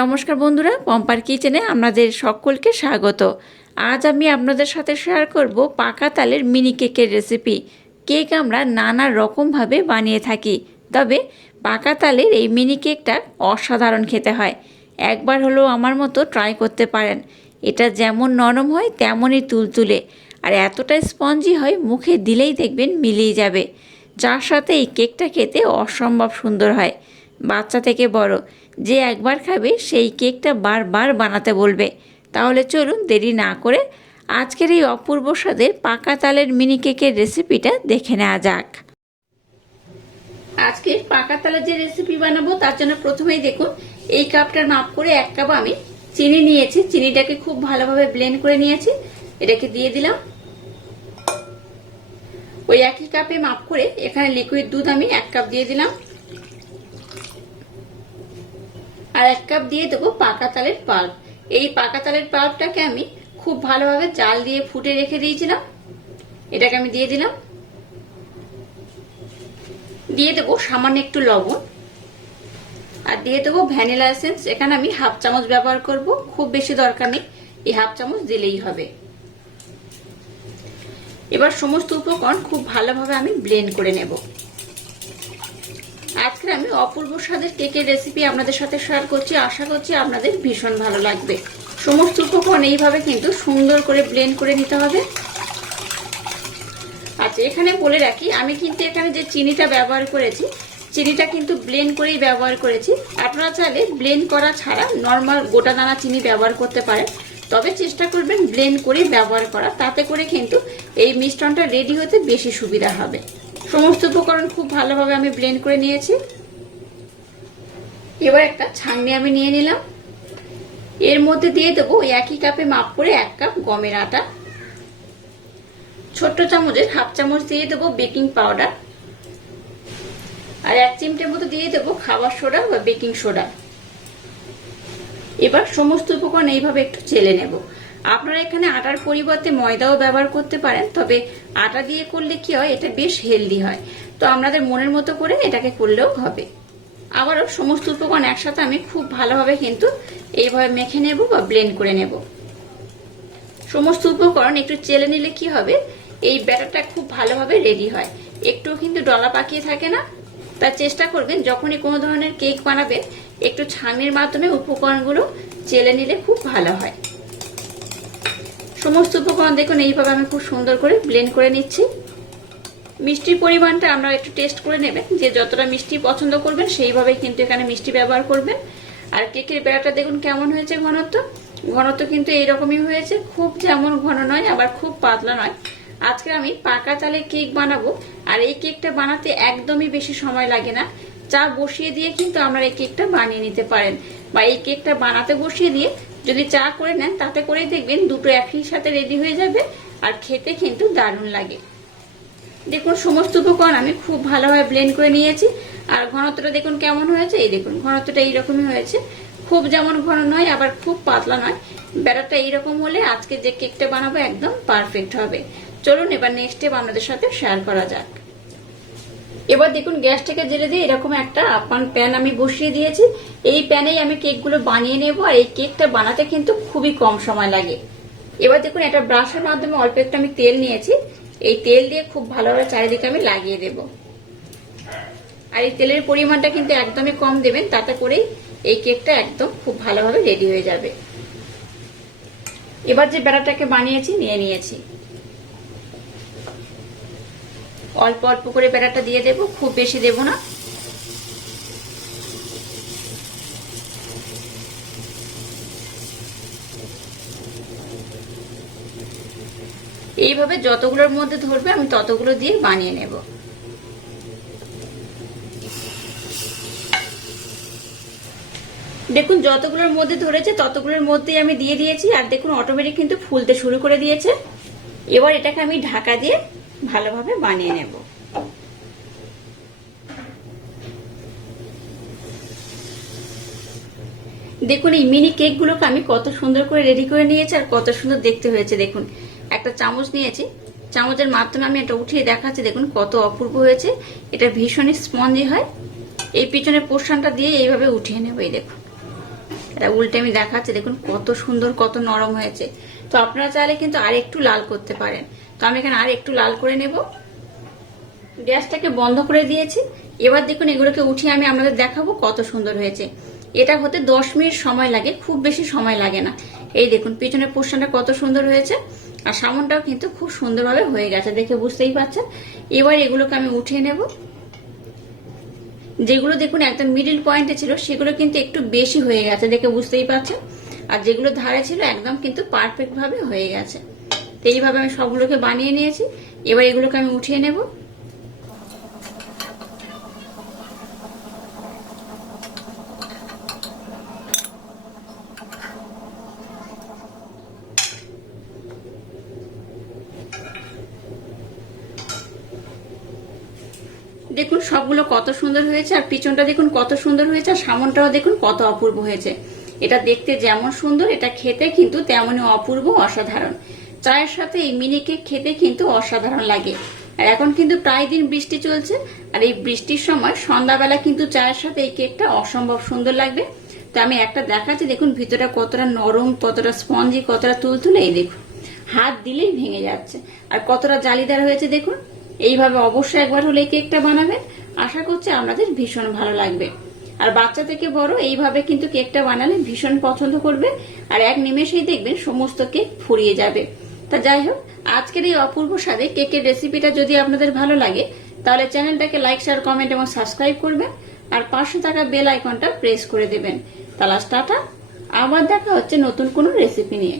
নমস্কার বন্ধুরা, পম্পার কিচেনে আপনাদের সকলকে স্বাগত। আজ আমি আপনাদের সাথে শেয়ার করব পাকা তালের মিনি কেকের রেসিপি কেক আমরা নানা রকমভাবে বানিয়ে থাকি, তবে পাকা তালের এই মিনি কেকটা অসাধারণ খেতে হয়। একবার হলেও আমার মতো ট্রাই করতে পারেন। এটা যেমন নরম হয়, তেমনই তুলতুলে। আর এতটা স্পঞ্জি হয়, মুখে দিলেই দেখবেন মিলিয়ে যাবে। যার সাথে এই কেকটা খেতে অসম্ভব সুন্দর হয়। বাচ্চা থেকে বড়। যে একবার খাবে, সেই কেকটা বারবার বানাতে বলবে। তাহলে চলুন দেরি না করে আজকের এই অপূর্ব স্বাদের পাকা তালের মিনি কেকের রেসিপিটা দেখে নেওয়া যাক। আজকে পাকা তালের যে রেসিপি বানাবো, তার জন্য প্রথমেই দেখুন, এই কাপটার মাপ করে এক কাপ আমি চিনি নিয়েছি। চিনিটাকে খুব ভালোভাবে ব্লেন্ড করে নিয়েছি। এটাকে দিয়ে দিলাম। ওই একই কাপে মাপ করে এখানে লিকুইড দুধ আমি এক কাপ দিয়ে দিলাম। আর এক কাপ দিয়ে দেবো পাকা তালের পাল্প। এই পাকা তালের পাল্পটাকে আমি খুব ভালোভাবে চাল দিয়ে ফুটে রেখে দিয়েছিলাম। এটাকে আমি দিয়ে দিলাম। দিয়ে দেবো সামান্য একটু লবণ। আর দিয়ে দেবো ভ্যানিলা এসেন্স। এখানে আমি হাফ চামচ ব্যবহার করব। খুব বেশি দরকার নেই। এই হাফ চামচ দিলেই হবে। এবার সমস্ত উপকরণ খুব ভালোভাবে আমি ব্লেন্ড করে নেব। আজকে আমি অপূর্ব স্বাদের কেকের রেসিপি আপনাদের সাথে শেয়ার করছি। আশা করছি আপনাদের ভীষণ ভালো লাগবে। সমস্ত উপকরণ এইভাবে কিন্তু সুন্দর করে ব্লেন্ড করে নিতে হবে। আচ্ছা এখানে বলে রাখি, আমি কিন্তু এখানে যে চিনিটা ব্যবহার করেছি, চিনিটা কিন্তু ব্লেন্ড করেই ব্যবহার করেছি। আপনারা চাইলে ব্লেন্ড করা ছাড়া নর্মাল গোটা দানা চিনি ব্যবহার করতে পারেন। তবে চেষ্টা করবেন ব্লেন্ড করে ব্যবহার করা। তাতে করে কিন্তু এই মিশ্রণটা রেডি হতে বেশি সুবিধা হবে। সমস্ত উপকরণ খুব ভালোভাবে আমি ব্লেন্ড করে নিয়েছি। এবার একটা ছাঁকনি আমি নিয়ে নিলাম। এর মধ্যে দিয়ে দেবো একই কাপে মাপ করে এক কাপ গমের আটা। ছোট্ট চামচের হাফ চামচ দিয়ে দেবো বেকিং পাউডার আর এক চিমটের মতো দিয়ে দেবো খাবার সোডা বা বেকিং সোডা এবার সমস্ত উপকরণ এইভাবে একটু চেলে নেব। আপনারা এখানে আটার পরিবর্তে ময়দাও ব্যবহার করতে পারেন, তবে আটা দিয়ে করলে কি হয়, এটা বেশ হেলদি হয়। তো আপনাদের মনের মতো করে এটাকে করলেও হবে। আবারও সমস্ত উপকরণ একসাথে আমি খুব ভালোভাবে কিন্তু এইভাবে মেখে নেব বা ব্লেন্ড করে নেব। সমস্ত উপকরণ একটু চেলে নিলে কি হবে, এই ব্যাটারটা খুব ভালোভাবে রেডি হয়। একটু কিন্তু ডলা পাকিয়ে থাকে না। তার চেষ্টা করবেন, যখনই কোনো ধরনের কেক বানাবেন, একটু ছাঁকনির মাধ্যমে উপকরণগুলো চেলে নিলে খুব ভালো হয়। সমস্ত উপকরণ দেখুন, এইভাবে আমি খুব সুন্দর করে ব্লেন্ড করে নিচ্ছি। মিষ্টির পরিমাণটা আপনারা একটু টেস্ট করে নেবেন, যে যতটা মিষ্টি পছন্দ করবেন, সেইভাবেই কিন্তু এখানে মিষ্টি ব্যবহার করবেন। আর কেকের বেড়াটা দেখুন কেমন হয়েছে ঘনত্ব। ঘনত্ব কিন্তু এইরকমই হয়েছে, খুব যেমন ঘন নয়, আবার খুব পাতলা নয়। আজকে আমি পাকা চালের কেক বানাবো, আর এই কেকটা বানাতে একদমই বেশি সময় লাগে না। চা বসিয়ে দিয়ে কিন্তু আমরা এই কেকটা বানিয়ে নিতে পারেন। বা এই কেকটা বানাতে বসিয়ে দিয়ে যদি চা করে নেন, তাতে করেই দেখবেন দুটো একই সাথে রেডি হয়ে যাবে আর খেতে কিন্তু দারুণ লাগে। দেখুন, সমস্ত উপকরণ আমি খুব ভালোভাবে ব্লেন্ড করে নিয়েছি। আর ঘনত্বটা দেখুন কেমন হয়েছে? এই দেখুন, ঘনত্বটা এইরকমই হয়েছে। খুব যেমন ঘন নয়, আবার খুব পাতলা নয়। ব্যাটারটা এইরকম হলে আজকে যে কেকটা বানাবো একদম পারফেক্ট হবে। চলুন এবার নেক্সট স্টেপ আপনাদের সাথে শেয়ার করা যাক। এবার দেখুন গ্যাসটাকে জেলে দিয়ে এরকম একটা আপান প্যান আমি বসিয়ে দিয়েছি। এই প্যানেই আমি কেকগুলো বানিয়ে নেব আর এই কেকটা বানাতে কিন্তু খুবই কম সময় লাগে। এবার দেখুন একটা ব্রাশের মাধ্যমে অল্প একটু আমি তেল নিয়েছি। এই তেল দিয়ে খুব ভালোভাবে চারিদিকে আমি লাগিয়ে দেব। আর এই তেলের পরিমাণটা কিন্তু একদমই কম দেবেন, তাতে করেই এই কেকটা একদম খুব ভালোভাবে রেডি হয়ে যাবে। এবার যে বেড়াটাকে বানিয়েছি, নিয়ে নিয়েছি। অল্প অল্প করে বেড়াটা দিয়ে দেব, খুব বেশি দেব না। এইভাবে যতগুলোর মধ্যে ধরবে, আমি ততগুলো দিয়ে বানিয়ে নেব। দেখুন, যতগুলোর মধ্যে ধরেছে, ততগুলোর মধ্যেই আমি দিয়ে দিয়েছি, আর দেখুন অটোমেটিক কিন্তু ফুলতে শুরু করে দিয়েছে। এবার এটাকে আমি ঢাকা দিয়ে ভালোভাবে বানিয়ে নেব। দেখুন, এই মিনি কেকগুলোকে আমি কত সুন্দর করে রেডি করে নিয়েছি আর কত সুন্দর দেখতে হয়েছে। দেখুন, একটা চামচ নিয়েছি। চামচের মাধ্যমে আমি এটা উঠিয়ে দেখাচ্ছি। দেখুন, কত অপূর্ব হয়েছে। এটা ভীষণই স্পঞ্জি হয়। এই পিছনের পোর্শনটা দিয়ে এইভাবে উঠিয়ে নেব, এই দেখুন। এটা উল্টে আমি দেখাচ্ছি। দেখুন, কত সুন্দর, কত নরম হয়েছে। তো আপনারা চাইলে কিন্তু আর একটু লাল করতে পারেন। তো আমি এখানে আর একটু লাল করে নেব। গ্যাসটাকে বন্ধ করে দিয়েছি। এবার দেখুন, এগুলোকে উঠিয়ে আমি আপনাদের দেখাবো কত সুন্দর হয়েছে। এটা হতে দশ মিনিট সময় লাগে, খুব বেশি সময় লাগে না। এই দেখুন, পিছনের পোর্শনটা কত সুন্দর হয়েছে। আর সামনটাও কিন্তু খুব সুন্দরভাবে হয়ে গেছে, দেখে বুঝতেই পারছেন। এবার এগুলোকে আমি উঠিয়ে নেব। যেগুলো দেখুন, একদম মিডিল পয়েন্টে ছিল, সেগুলো কিন্তু একটু বেশি হয়ে গেছে, দেখে বুঝতেই পারছেন। আর যেগুলো ধারে ছিল, একদম কিন্তু পারফেক্ট ভাবে হয়ে গেছে। তো এইভাবে আমি সবগুলোকে বানিয়ে নিয়েছি। এবার এগুলোকে আমি উঠিয়ে নেব। দেখুন, সবগুলো কত সুন্দর হয়েছে, আর পিছনটা দেখুন কত সুন্দর হয়েছে, আর সামনটাও দেখুন কত অপূর্ব হয়েছে। এটা দেখতে যেমন সুন্দর, এটা খেতে কিন্তু তেমনই অপূর্ব অসাধারণ। চায়ের সাথে এই মিনি কেক খেতে কিন্তু অসাধারণ লাগে। আর এখন কিন্তু প্রায় দিন বৃষ্টি চলছে, আর এই বৃষ্টির সময় সন্ধ্যাবেলা কিন্তু চায়ের সাথে এই কেকটা অসম্ভব সুন্দর লাগবে। তো আমি একটা দেখাচ্ছি, দেখুন ভিতরটা কতটা নরম, কতটা স্পঞ্জি, কতটা তুলতুলে, এই দেখুন। হাত দিলেই ভেঙে যাচ্ছে। আর কতটা জালিদার হয়েছে, দেখুন। এইভাবে অবশ্যই একবার হলে কেকটা বানাবেন। আশা করছি আপনাদের ভীষণ ভালো লাগবে। আর বাচ্চা থেকে বড়, এইভাবে কিন্তু কেকটা বানালে ভীষণ পছন্দ করবে। আর এক নিমেষেই দেখবেন সমস্ত কেক ফুরিয়ে যাবে। তা যাই হোক, আজকের এই অপূর্ব স্বাদে কেকের রেসিপিটা যদি আপনাদের ভালো লাগে, তাহলে চ্যানেলটাকে লাইক শেয়ার কমেন্ট এবং সাবস্ক্রাইব করবেন, আর পাঁচশো টাকা বেল আইকনটা প্রেস করে দেবেন। তাহলে টাটা, আবার দেখা হচ্ছে নতুন কোনো রেসিপি নিয়ে।